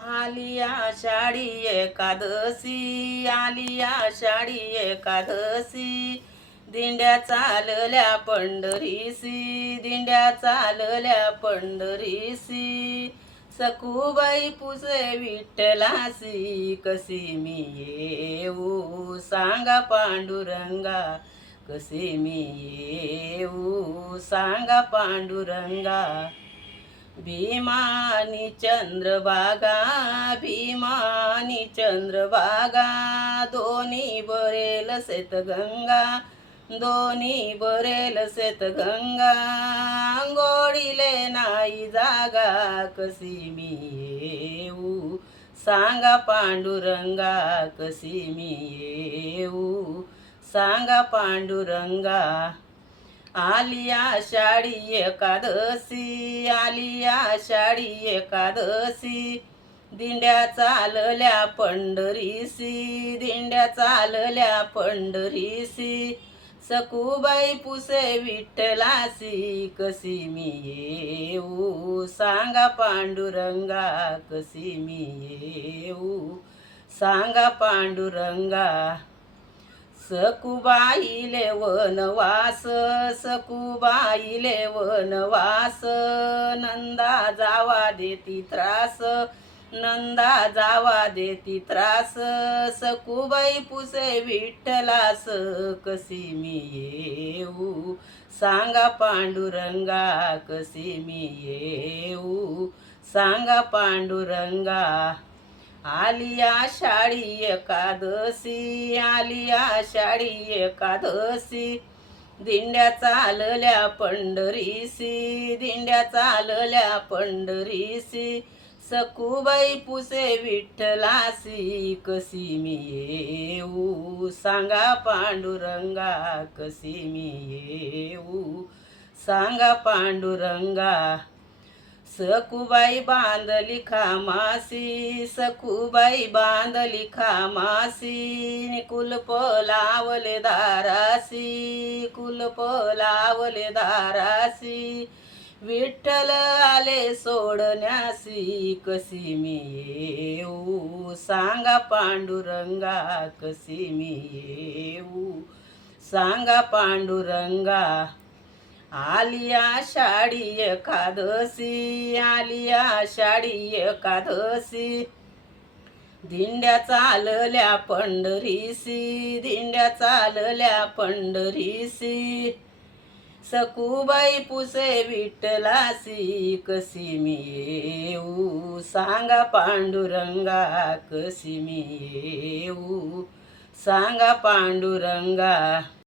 आली आषाढी एकादशी, आली आषाढी एकादशी, दिंड्या चालल्या पंढरीसी, दिंड्या चालल्या पंढरीसी, सखूबाई पुसे विठ्ठलासी, कशी मी येऊ सांगा पांडुरंगा, कशी मी येऊ सांगा पांडुरंगा. भीमानी चंद्रभागा, भीमानी चंद्रभागा, दोन्ही बरेल गंगा, दोन्ही बरेल गंगा, गोडीले नाही जागा, कशी मी येऊ सांगा पांडुरंगा, कशी मी येऊ सांगा पांडुरंगा. आली आषाढी एकादशी, आली आषाढी एकादशी, दिंड्या चालल्या पंढरीसी, दिंड्या चालल्या पंढरीसी, सखूबाई पुसे विठ्ठलासी, कशी मी येऊ सांगा पांडुरंगा, कशी मी येऊ सांगा पांडुरंगा. सखूबाईले वनवास, सखूबाईले वनवास, नंदा जावा देती त्रास, नंदा जावा देती त्रास, सखूबाई पुसे विठ्ठलास, कशी मी येऊ सांगा पांडुरंगा, कशी मी येऊ सांगा पांडुरंगा. आली आषाढी एकादशी, आली आषाढी एकादशी, दिंड्या चालल्या पंढरीसी, दिंड्या चालल्या पंढरीसी, सखूबाई पुसे विठ्ठलासी, कशी मी येऊ सांगा पांडुरंगा, कशी मी येऊ सांगा पांडुरंगा. सखूबाई बांधली खामासी, सखूबाई बांधली खामासी, कुलप लावले दारासी, कुलप लावले दारासी, विठ्ठल आले सोडण्यासी, कशी मी येऊ सांगा पांडुरंगा, कशी मी येऊ सांगा पांडुरंगा. आली आषाढी एकादशी, आली आषाढी एकादशी, दिंड्या चालल्या पंढरीसी, दिंड्या चालल्या पंढरीसी, सखूबाई पुसे विठ्ठलासी, कशी मी येऊ सांगा पांडुरंगा, कशी मी येऊ सांगा पांडुरंगा.